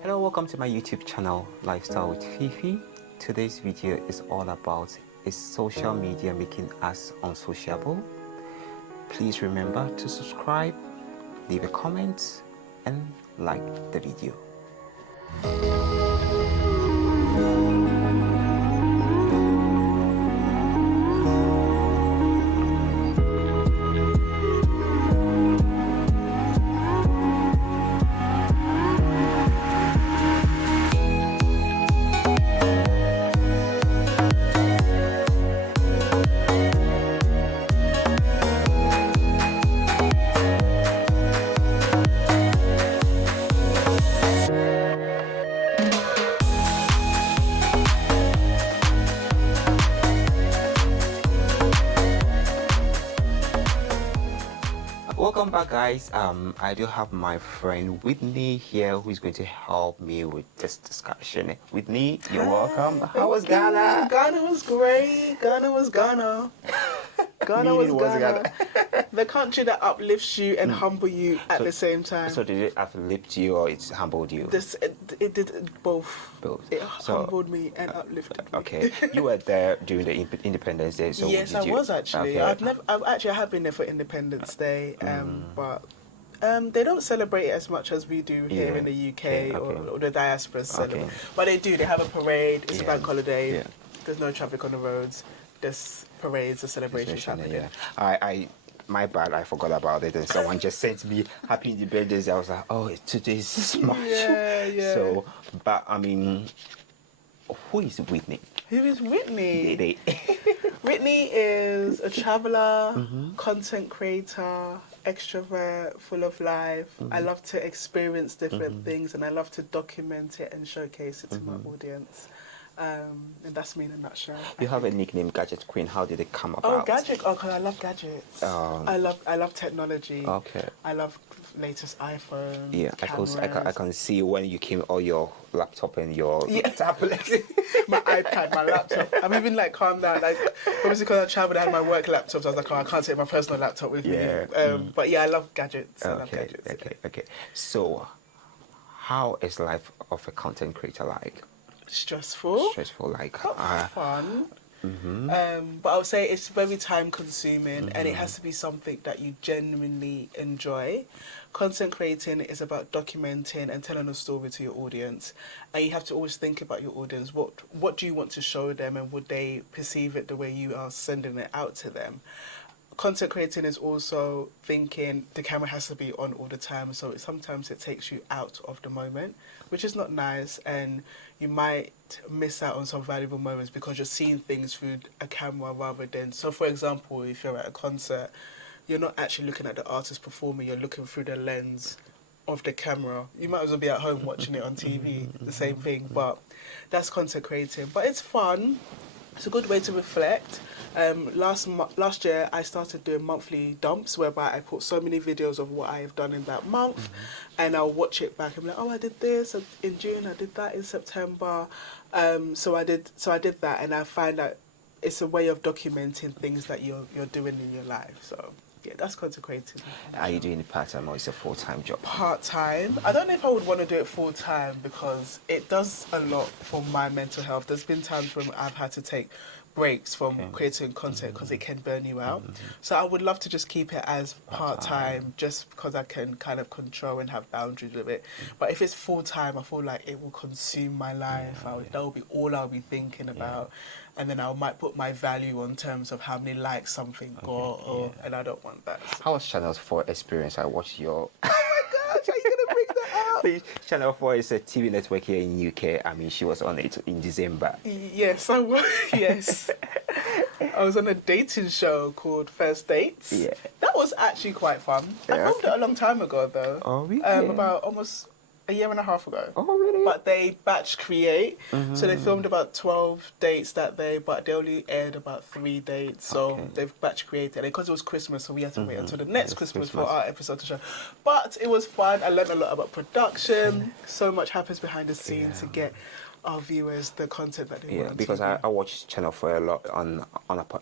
Hello, welcome to my YouTube channel, Lifestyle with Fifi. Today's video is all about is social media making us unsociable? Please remember to subscribe, leave a comment, and like the video. Welcome back, guys. I do have my friend Whitney here who is going to help me with this discussion. Whitney, you're welcome. How was Ghana? Ghana was great. Ghana was Ghana. Ghana was Ghana. The country that uplifts you and humble you at the same time. So did it uplift you or it humbled you? It did both. Both. It humbled me and uplifted me. Okay. You were there during the Independence Day, so yes, I was actually. Okay. I have been there for Independence Day, but they don't celebrate it as much as we do here in the UK or the diaspora celebrate. But they do. They have a parade. It's a bank holiday. Yeah. There's no traffic on the roads. There's parades, a celebration happening. Yeah. My bad, I forgot about it. And someone just sent me Happy Independence Day. I was like, oh, today's this much. Yeah. So, but I mean, who is Whitney? Who is Whitney? Dede. Whitney is a traveler, content creator, extrovert, full of life. I love to experience different things and I love to document it and showcase it to my audience. And that's me in a nutshell. You have a nickname, Gadget Queen. How did it come about? Oh, gadget! Oh, because I love gadgets. I love technology. Okay. I love latest iPhone. Yeah, I can see when you came all your laptop and your tablet. My iPad, my laptop. I'm even like, calm down. Like, obviously, because I traveled, I had my work laptops. I was like, oh, I can't take my personal laptop with me. But yeah, I love gadgets. Okay. So, how is life of a content creator like? Stressful, like fun. But I would say it's very time consuming and it has to be something that you genuinely enjoy. Content creating is about documenting and telling a story to your audience, and you have to always think about your audience. What do you want to show them, and would they perceive it the way you are sending it out to them? Content creating is also thinking the camera has to be on all the time, so sometimes it takes you out of the moment, which is not nice, and you might miss out on some valuable moments because you're seeing things through a camera rather than... So for example, if you're at a concert, you're not actually looking at the artist performing, you're looking through the lens of the camera. You might as well be at home watching it on TV, the same thing, but that's content creating. But it's fun. It's a good way to reflect. Last year, I started doing monthly dumps whereby I put so many videos of what I have done in that month, and I'll watch it back and be like, oh, I did this in June, I did that in September. So I did that, and I find that it's a way of documenting things that you're doing in your life. So yeah, that's content creating. Are you doing it part-time or is it a full-time job? Part-time. I don't know if I would want to do it full-time because it does a lot for my mental health. There's been times when I've had to take breaks from creating content because it can burn you out. So I would love to just keep it as part-time just because I can kind of control and have boundaries with it. But if it's full-time, I feel like it will consume my life. That will be all I'll be thinking about. And then I might put my value on terms of how many likes something got, and I don't want that. How was Channel 4 experience? I watched your... Oh my gosh, are you going to bring that up? Please, Channel 4 is a TV network here in UK. I mean, she was on it in December. Yes, I was. Yes. I was on a dating show called First Dates. Yeah. That was actually quite fun. I filmed it a long time ago, though. Oh, really? About almost a year and a half ago. Oh, really? But they batch create. So they filmed about 12 dates that day, but they only aired about 3 dates. So they've batch created. And because it was Christmas, so we had to wait until the next Christmas for our episode to show. But it was fun. I learned a lot about production. So much happens behind the scenes to get our viewers the content that they Yeah, want on because TV. I watch Channel 4 a lot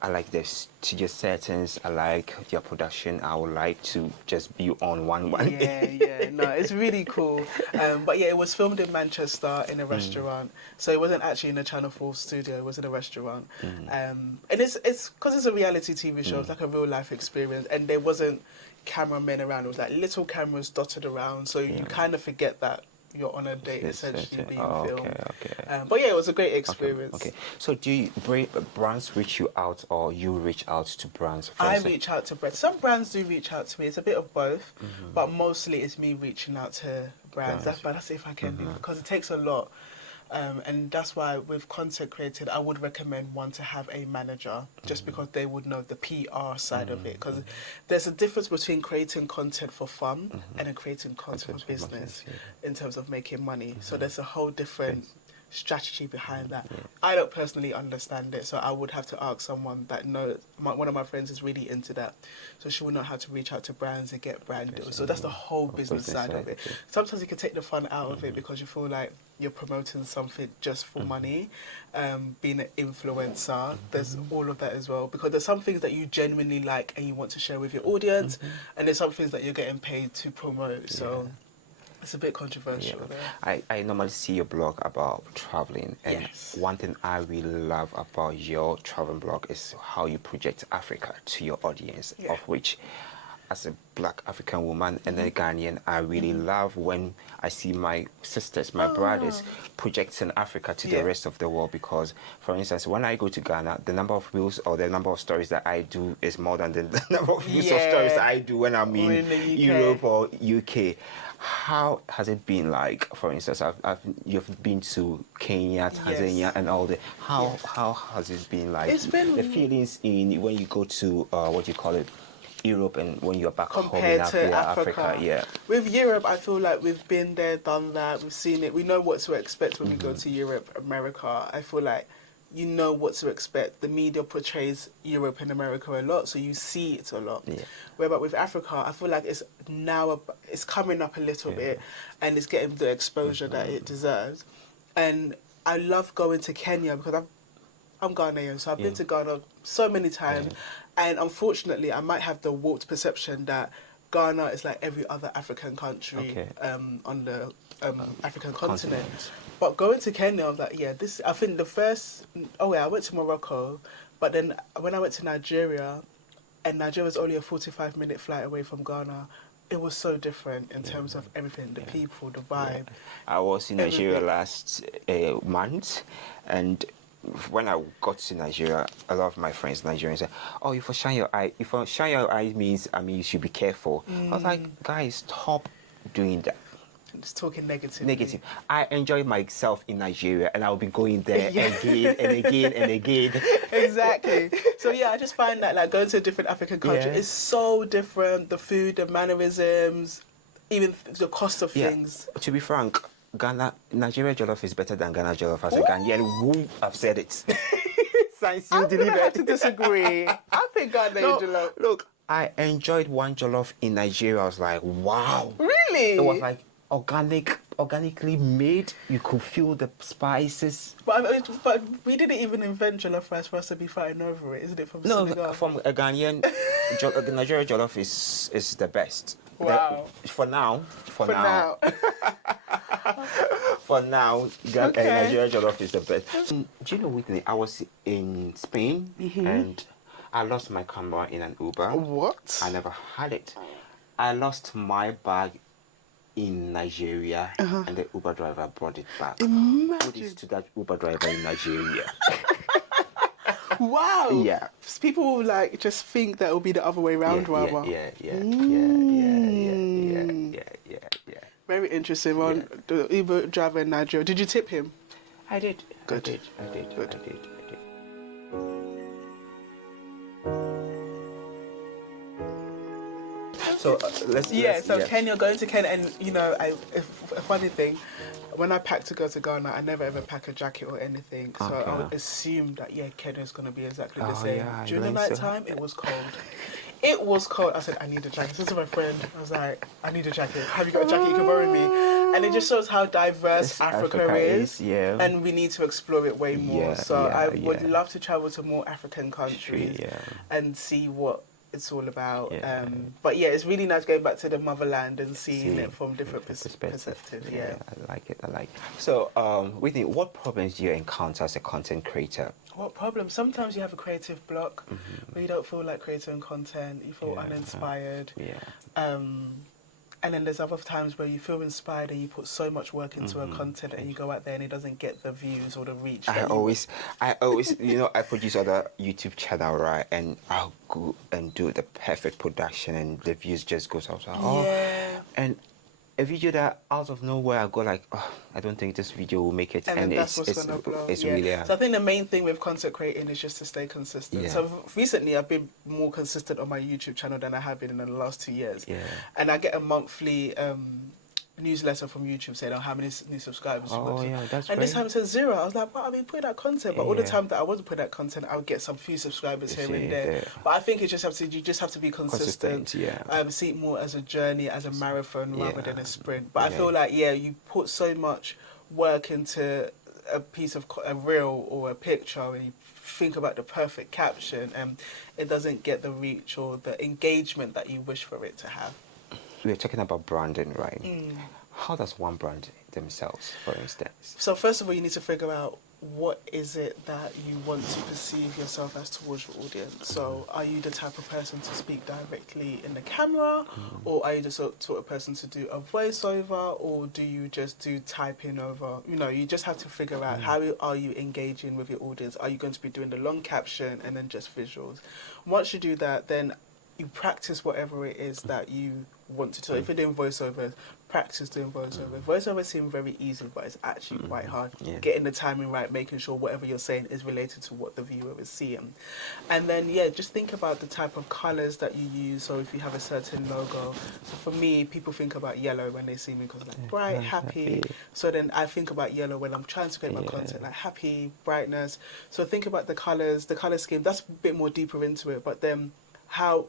I like their studio settings, I like their production. I would like to just be on one. Yeah, no, it's really cool. But yeah, it was filmed in Manchester in a restaurant, so it wasn't actually in a Channel 4 studio. It was in a restaurant, and it's because it's a reality TV show. It's like a real life experience, and there wasn't cameramen around. It was like little cameras dotted around, so you kind of forget that you're on a date essentially being filmed. Okay. But yeah, it was a great experience. Okay. So do you brands reach you out, or you reach out to brands? I reach out to brands. Some brands do reach out to me. It's a bit of both, but mostly it's me reaching out to brands. That's if I can do, because it takes a lot. And that's why with content created, I would recommend one to have a manager, just because they would know the PR side of it. Because there's a difference between creating content for fun and then creating content for business in terms of making money. So there's a whole different strategy behind that. I don't personally understand it, so I would have to ask someone that knows. One of my friends is really into that, so she would know how to reach out to brands and get brand deals. So that's the whole business side of it. Sometimes you can take the fun out of it because you feel like you're promoting something just for money. Being an influencer, there's all of that as well, because there's some things that you genuinely like and you want to share with your audience, and there's some things that you're getting paid to promote. So it's a bit controversial there. I normally see your blog about traveling, and one thing I really love about your travel blog is how you project Africa to your audience, of which, as a black African woman and a Ghanaian, I really love when I see my sisters, my brothers, projecting Africa to the rest of the world. Because, for instance, when I go to Ghana, the number of views or the number of stories that I do is more than the number of views of stories that I do when I'm in Europe or UK. How has it been like? For instance, you've been to Kenya, Tanzania, and all that. How has it been like? It's been the feelings in when you go to what you call it, Europe, and when you're back home in compared to Africa. Yeah. With Europe, I feel like we've been there, done that, we've seen it. We know what to expect when we go to Europe, America. I feel like you know what to expect. The media portrays Europe and America a lot, so you see it a lot. Yeah. Whereas with Africa, I feel like it's coming up a little bit, and it's getting the exposure that it deserves. And I love going to Kenya because I'm Ghanaian, so I've been to Ghana so many times, and unfortunately, I might have the warped perception that Ghana is like every other African country on the African continent. But going to Kenya, I was like, I think the first, I went to Morocco, but then when I went to Nigeria, and Nigeria was only a 45-minute flight away from Ghana, it was so different in terms of everything, the people, the vibe. I was in Nigeria last month, and when I got to Nigeria, a lot of my friends Nigerians said, "Oh, if you shine your eye, means you should be careful." I was like, guys, stop doing that. Just talking negative. I enjoy myself in Nigeria, and I'll be going there again and again and again. Exactly. So I just find that like going to a different African country is so different. The food, the mannerisms, even the cost of things. To be frank, Nigeria jollof is better than Ghana jollof. As a Ghanaian, who have said it? Science, you delivered. I have to disagree. I think Ghana jollof. Look, I enjoyed one jollof in Nigeria. I was like, wow. Really? It was like organically made. You could feel the spices. But we didn't even invent jollof rice for us to be fighting over it, isn't it? From Senegal? From a Ghanaian, the Nigeria jollof is the best. Wow. For now. For now. For now, Nigeria jollof is the best. Do you know, Whitney, I was in Spain and I lost my camera in an Uber. What? I never had it. I lost my bag in Nigeria and the Uber driver brought it back. Imagine. Put it to that Uber driver in Nigeria. Wow. Yeah. People will just think that it'll be the other way around, rather. Yeah. Very interesting. Well, the Uber driver in Nigeria. Did you tip him? I did. Good. I did. So Kenya, going to Kenya, and a funny thing, when I packed to go to Ghana, I never ever pack a jacket or anything. So I would assume that Kenya's gonna be exactly the same. During the night time, it was cold. It was cold. I said, I need a jacket. This is my friend. I was like, I need a jacket. Have you got a jacket you can borrow me? And just shows how diverse Africa is. Yeah. And we need to explore it way more. Yeah, So yeah, I would yeah. love to travel to more African countries Yeah. and see what it's all about. Yeah. But yeah, it's really nice going back to the motherland and seeing See, it from different perspectives. Yeah. I like it. So, Whitney, what problems do you encounter as a content creator? What problem? Sometimes you have a creative block where you don't feel like creating content, you feel uninspired. Yeah. And then there's other times where you feel inspired and you put so much work into a content and you go out there and it doesn't get the views or the reach. I always, you know, I produce other YouTube channel, right? And I'll go and do the perfect production and the views just goes out. Yeah. And a video that out of nowhere I go like, oh, I don't think this video will make it, and that's what's gonna blow. It's really. So I think the main thing with content creating is just to stay consistent. Yeah. So recently I've been more consistent on my YouTube channel than I have been in the last 2 years. Yeah. And I get a monthly newsletter from YouTube saying, how many new subscribers you got. Yeah, that's and great. this time it says 0. I was like, well, I've been putting out content, but all the time that I wasn't putting out content, I would get some few subscribers here and there. But I think you just have to be consistent. Yeah. See it more as a journey, as a marathon rather than a sprint. But I feel like, you put so much work into a piece of a reel or a picture and you think about the perfect caption and it doesn't get the reach or the engagement that you wish for it to have. We're talking about branding, right? How does one brand themselves, for instance? So first of all, you need to figure out what is it that you want to perceive yourself as towards your audience. So are you the type of person to speak directly in the camera, or are you the sort of person to do a voiceover, or do you just do typing over? You know, you just have to figure out how are you engaging with your audience. Are you going to be doing the long caption and then just visuals? Once you do that, then you practice whatever it is that you want to do. If you're doing voiceovers, practice doing voiceovers. Voiceovers seem very easy, but it's actually quite hard. Getting the timing right, making sure whatever you're saying is related to what the viewer is seeing. And then, just think about the type of colours that you use. So if you have a certain logo. So for me, people think about yellow when they see me because like bright, happy. So then I think about yellow when I'm trying to create my content, like happy, brightness. So think about the colours, the colour scheme. That's a bit more deeper into it. But then how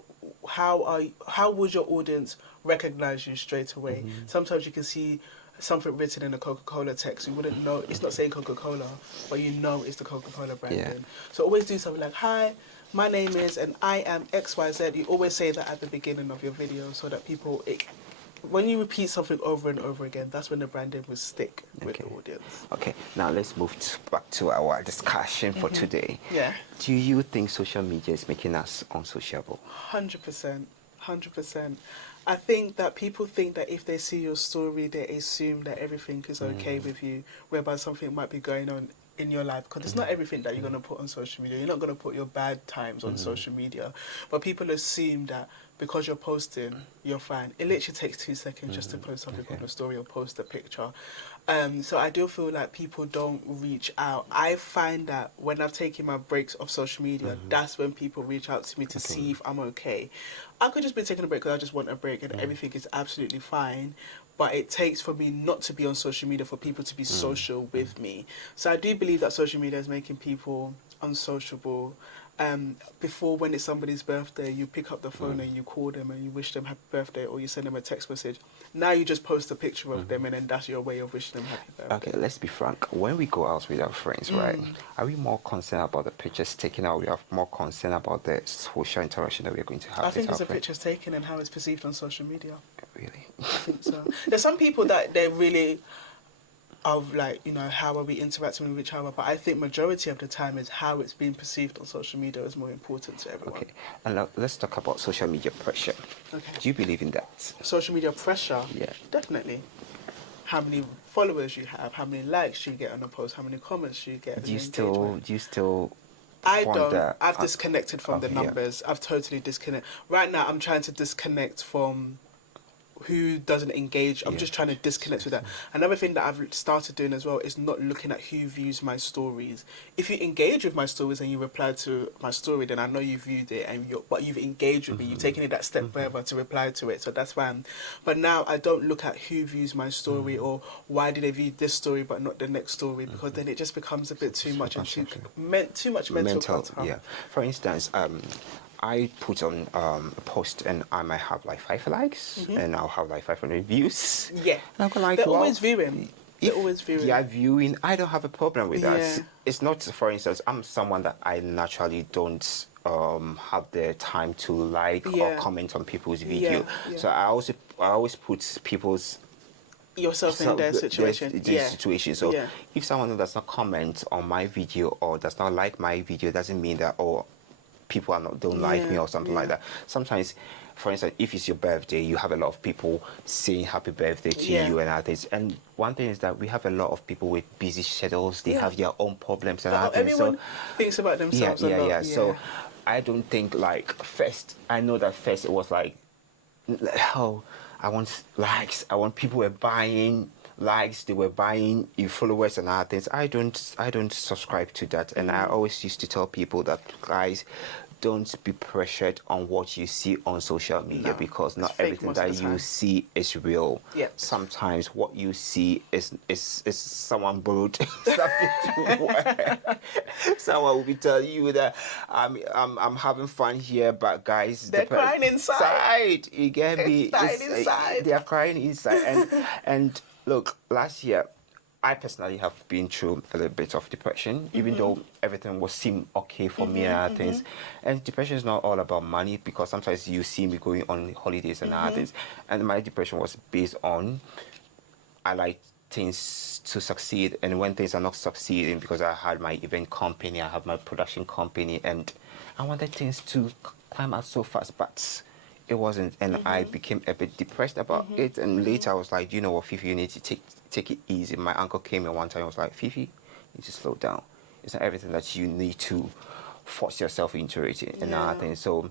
would your audience recognize you straight away? Sometimes you can see something written in a Coca-Cola text. You wouldn't know it's not saying Coca-Cola, but you know it's the Coca-Cola branding. So always do something like, hi, my name is and I am XYZ. You always say that at the beginning of your video so that people, when you repeat something over and over again, that's when the branding will stick with the audience. Okay, now let's move back to our discussion for today. Yeah. Do you think social media is making us unsociable? 100%. 100%. I think that people think that if they see your story, they assume that everything is okay with you, whereby something might be going on in your life, because it's not everything that you're going to put on social media. You're not going to put your bad times on social media, but people assume that because you're posting, you're fine. It literally takes 2 seconds just to post something on a story or post a picture. So I do feel like people don't reach out. I find that when I've taken my breaks off social media, that's when people reach out to me to see if I'm okay. I could just be taking a break because I just want a break and everything is absolutely fine. But it takes for me not to be on social media for people to be social with me. So I do believe that social media is making people unsociable. Before, when it's somebody's birthday, you pick up the phone and you call them and you wish them happy birthday, or you send them a text message. Now you just post a picture of them and then that's your way of wishing them happy birthday. Okay, let's be frank. When we go out with our friends, right, are we more concerned about the pictures taken, or we are more concerned about the social interaction that we're going to have? I think it's the pictures taken and how it's perceived on social media. Really? I think so. There's some people that they really of like, how are we interacting with each other, but I think majority of the time is how it's being perceived on social media is more important to everyone. Okay, and now let's talk about social media pressure. Okay. Do you believe in that? Social media pressure? Yeah. Definitely. How many followers you have, how many likes you get on a post, how many comments you get. Do you still I don't. I've disconnected from the numbers. I've totally disconnected. Right now I'm trying to disconnect from who doesn't engage. I'm just trying to disconnect with that. Another thing that I've started doing as well is not looking at who views my stories. If you engage with my stories and you reply to my story, then I know you viewed it, but you've engaged with me. You've taken it that step further to reply to it, so that's fine. But now I don't look at who views my story or why did they view this story but not the next story, because then it just becomes a bit too much and too much mental clutter. Yeah. For instance, I put on a post and I might have like 5 likes and I'll have like 500 views. Yeah. And I'm like, They're well, always viewing. They're always viewing. They are viewing, I don't have a problem with that. Yeah. It's not, for instance, I'm someone that I naturally don't have the time to like or Yeah. comment on people's video. Yeah. So I always put people's Yourself in their situation. their situation. So Yeah. if someone does not comment on my video or does not like my video, doesn't mean that people don't like me or something like that. Sometimes, for instance, if it's your birthday, you have a lot of people saying happy birthday to you and others. And one thing is that we have a lot of people with busy schedules. They have their own problems and other things. Everyone thinks about themselves a lot. So I don't think like first. I know that first it was like, oh, I want likes. I want people were buying likes. They were buying followers and other things. I don't subscribe to that. And I always used to tell people that, guys, don't be pressured on what you see on social media, because not everything that you see is real. Yeah. Sometimes what you see is someone borrowed something to wear. Someone will be telling you that I'm having fun here, but guys, they're crying inside. You get me? They are crying inside. And look, last year, I personally have been through a little bit of depression, even though everything seemed okay for me and other things. And depression is not all about money, because sometimes you see me going on holidays and other things. And my depression was based on, I like things to succeed, and when things are not succeeding, because I had my event company, I have my production company, and I wanted things to climb out so fast, but it wasn't, and I became a bit depressed about it. And later I was like, you know what, Fifi, you need to take it easy. My uncle came in one time and was like, Fifi, you need to slow down. It's not everything that you need to force yourself into it and other things. So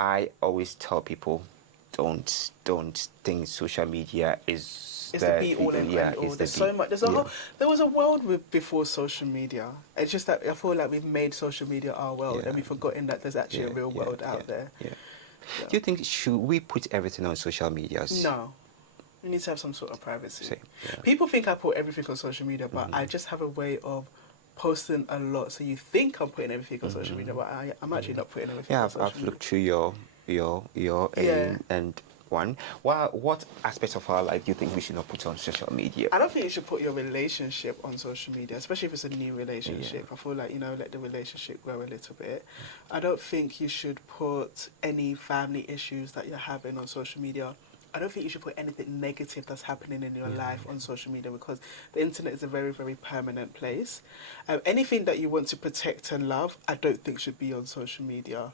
I always tell people, don't think social media is it's the be all and end all. There's so much. There was a world before social media. It's just that I feel like we've made social media our world, and we've forgotten that there's actually a real world out there. Yeah. Do you think, should we put everything on social media? No. We need to have some sort of privacy. People think I put everything on social media, but I just have a way of posting a lot. So you think I'm putting everything on social media, but I'm actually not putting everything on social media. I've looked through your aim and one. What aspects of our life do you think we should not put on social media? I don't think you should put your relationship on social media, especially if it's a new relationship. I feel like, let the relationship grow a little bit. I don't think you should put any family issues that you're having on social media. I don't think you should put anything negative that's happening in your life on social media, because the internet is a very, very permanent place. Anything that you want to protect and love, I don't think should be on social media,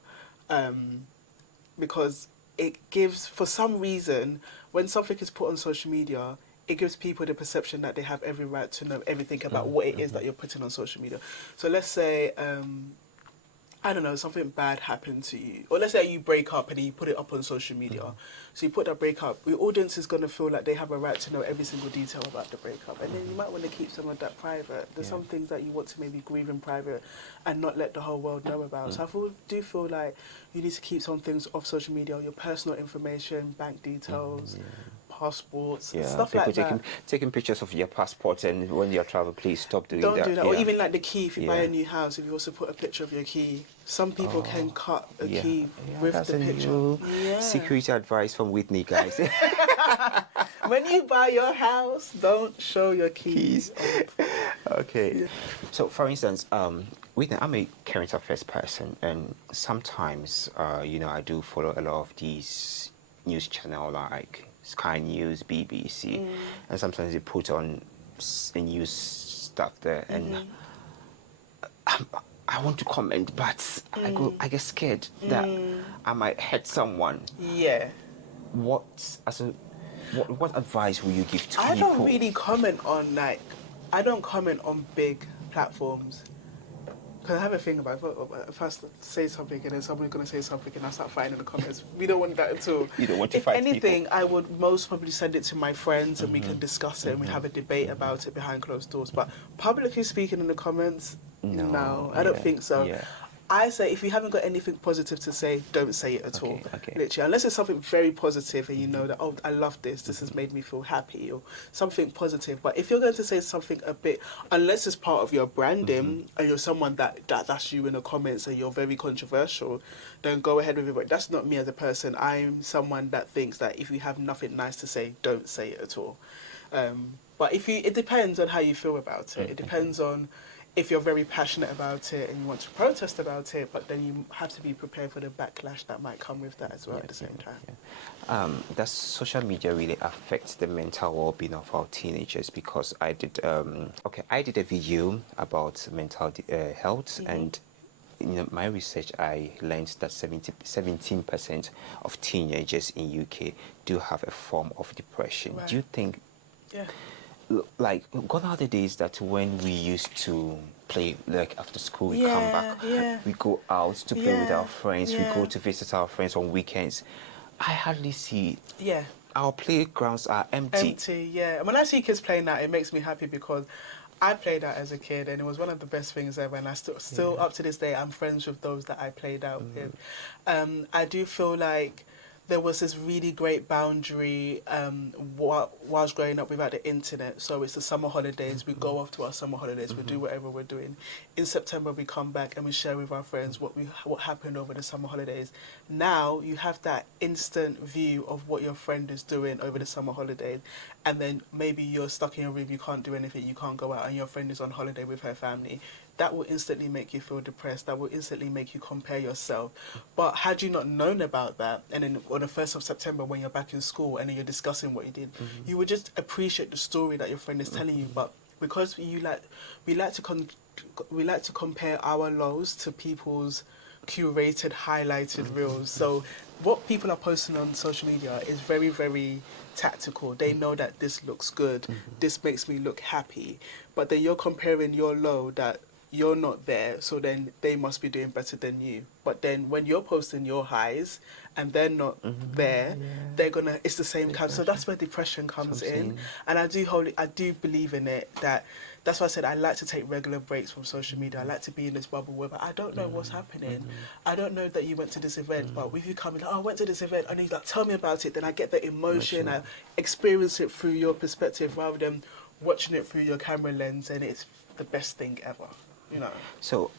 because it gives, for some reason, when something is put on social media, it gives people the perception that they have every right to know everything about what it is that you're putting on social media. So let's say, I don't know, something bad happened to you. Or let's say you break up and you put it up on social media. So you put that breakup, the audience is going to feel like they have a right to know every single detail about the breakup. And then you might want to keep some of that private. There's some things that you want to maybe grieve in private and not let the whole world know about. So I do feel like you need to keep some things off social media, your personal information, bank details, passports, stuff like that. Taking pictures of your passport, and when you're traveling, please stop doing that. Don't do that. Or even like the key, if you buy a new house, if you also put a picture of your key, some people can cut a key with the picture. New security advice from Whitney, guys. When you buy your house, don't show your keys. Okay. Yeah. So, for instance, Whitney, I'm a current affairs person, and sometimes, I do follow a lot of these news channels like Sky News, BBC, and sometimes they put on the news stuff there, and I want to comment, but I get scared that I might hurt someone. Yeah. What advice will you give to people? I don't really comment on I don't comment on big platforms. Because I have a thing about if I say something and then someone's going to say something and I start fighting in the comments. We don't want that at all. You don't want to fight people. If anything, people. I would most probably send it to my friends and we can discuss it and we have a debate about it behind closed doors. But publicly speaking in the comments, no, I don't think so. Yeah. I say if you haven't got anything positive to say, don't say it at all. Okay. Literally, unless it's something very positive and you know that, oh, I love this. This has made me feel happy or something positive. But if you're going to say something a bit, unless it's part of your branding and you're someone that's you in the comments and you're very controversial, then go ahead with it. But that's not me as a person. I'm someone that thinks that if you have nothing nice to say, don't say it at all. But it depends on how you feel about it. It depends on if you're very passionate about it and you want to protest about it, but then you have to be prepared for the backlash that might come with that as well at the same time. Does social media really affect the mental well-being of our teenagers? Because I did a video about mental health, and in my research I learned that 17% of teenagers in UK do have a form of depression. Right. Do you think, Yeah. like, gone are the days that when we used to play, like after school we come back, we go out to play with our friends, we go to visit our friends on weekends. I hardly see. Our playgrounds are empty. Yeah. And when I see kids playing that, it makes me happy because I played that as a kid and it was one of the best things ever, and I still up to this day I'm friends with those that I played out with. I do feel like there was this really great boundary whilst growing up without the internet. So it's the summer holidays, we go off to our summer holidays, we do whatever we're doing. In September we come back and we share with our friends what happened over the summer holidays. Now you have that instant view of what your friend is doing over the summer holidays, and then maybe you're stuck in your room, you can't do anything, you can't go out, and your friend is on holiday with her family. That will instantly make you feel depressed. That will instantly make you compare yourself. But had you not known about that, and then on the 1st of September when you're back in school and then you're discussing what you did, you would just appreciate the story that your friend is telling you. But because we like to compare our lows to people's curated, highlighted reels. So what people are posting on social media is very, very tactical. They know that this looks good, this makes me look happy, but then you're comparing your low that you're not there, so then they must be doing better than you. But then when you're posting your highs and they're not there, it's the same kind. So that's where depression comes in. And I do believe in it. That's why I said I like to take regular breaks from social media. I like to be in this bubble where I don't know what's happening. I don't know that you went to this event, but with you coming, I went to this event, and you like, tell me about it. Then I get the emotion, I experience it through your perspective rather than watching it through your camera lens, and it's the best thing ever. So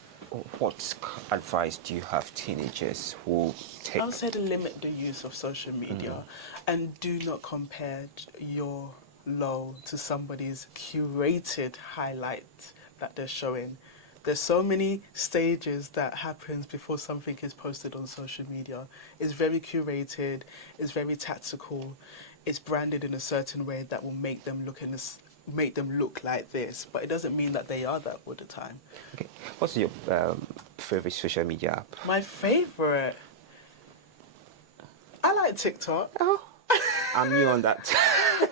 what advice do you have teenagers who take... I would say to limit the use of social media and do not compare your low to somebody's curated highlight that they're showing. There's so many stages that happens before something is posted on social media. It's very curated, it's very tactical, it's branded in a certain way that will make them look like this, but it doesn't mean that they are that all the time. Okay. What's your favorite social media app? My favorite? I like TikTok. Oh, I'm new on that.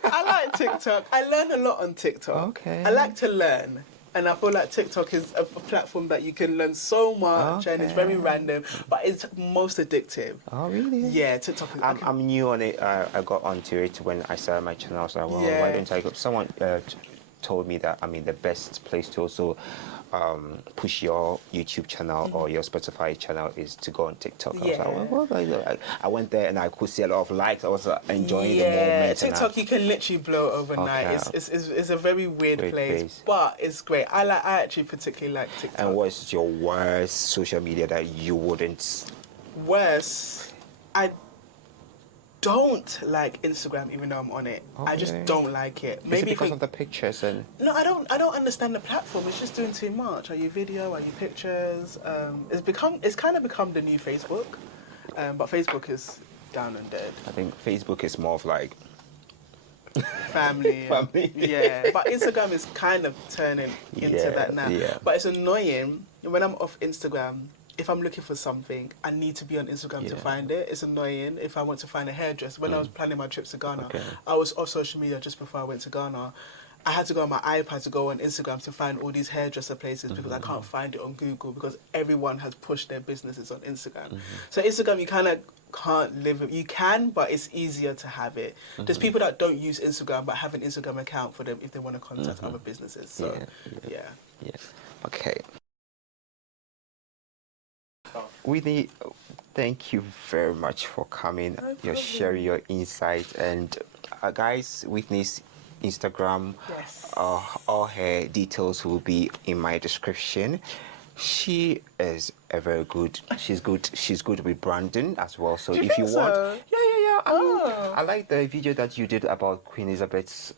I like TikTok. I learn a lot on TikTok. Okay. I like to learn. And I feel like TikTok is a platform that you can learn so much, and it's very random, but it's most addictive. Oh, really? Yeah, TikTok is... I'm new on it. I got onto it when I started my channel. So why don't I go? Someone told me that, the best place to also push your YouTube channel or your Spotify channel is to go on TikTok. I went there and I could see a lot of likes. I was enjoying the moment. TikTok, you can literally blow overnight. Okay. It's a very weird place, but it's great. I actually particularly like TikTok. And what's your worst social media that you wouldn't? Worst? I don't like Instagram, even though I'm on it. Okay. I just don't like it. Maybe because of the pictures and... No, I don't understand the platform. It's just doing too much. Are you video? Are you pictures? It's kind of become the new Facebook, but Facebook is down and dead. I think Facebook is more of like family. Yeah, but Instagram is kind of turning into that now. Yeah. But it's annoying when I'm off Instagram. If I'm looking for something, I need to be on Instagram to find it. It's annoying. If I want to find a hairdresser, when I was planning my trips to Ghana, I was off social media just before I went to Ghana. I had to go on my iPad to go on Instagram to find all these hairdresser places because I can't find it on Google because everyone has pushed their businesses on Instagram. So Instagram, you kind of can't live it. You can, but it's easier to have it. There's people that don't use Instagram but have an Instagram account for them if they want to contact other businesses. So, yeah. Okay. Whitney, thank you very much for coming. No You're problem. sharing your insight. And guys, Whitney's Instagram, Yes. all her details will be in my description. She is a very good. She's good. She's good with branding as well. So Do you if think you want, so? yeah. I mean, Oh. I like the video that you did about Queen Elizabeth's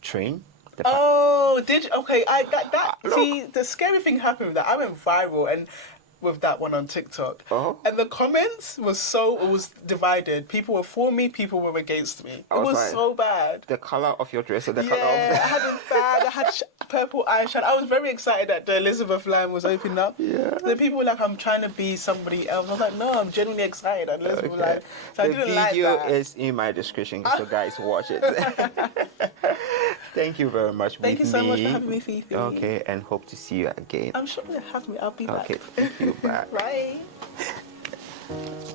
train. Oh, did you? Okay, that Look. see, the scary thing happened with that. I went viral and with that one on TikTok, Oh. and the comments was divided. People were for me, people were against me. I It was was like, so bad. The color of your dress or the Yeah, color of I had a bad. I had purple eyeshadow. I was very excited that the Elizabeth line was opening up. Yeah. The people were like, "I'm trying to be somebody else." I was like, "No, I'm genuinely excited." And Elizabeth Okay. line. So I The didn't like video that. is in my description, so guys, watch it. Thank you very much, Thank you so much for Whitney. having me, Fifi. Okay, and hope to see you again. I'm sure you'll have me. I'll be back. Okay, thank you. Bye. Bye.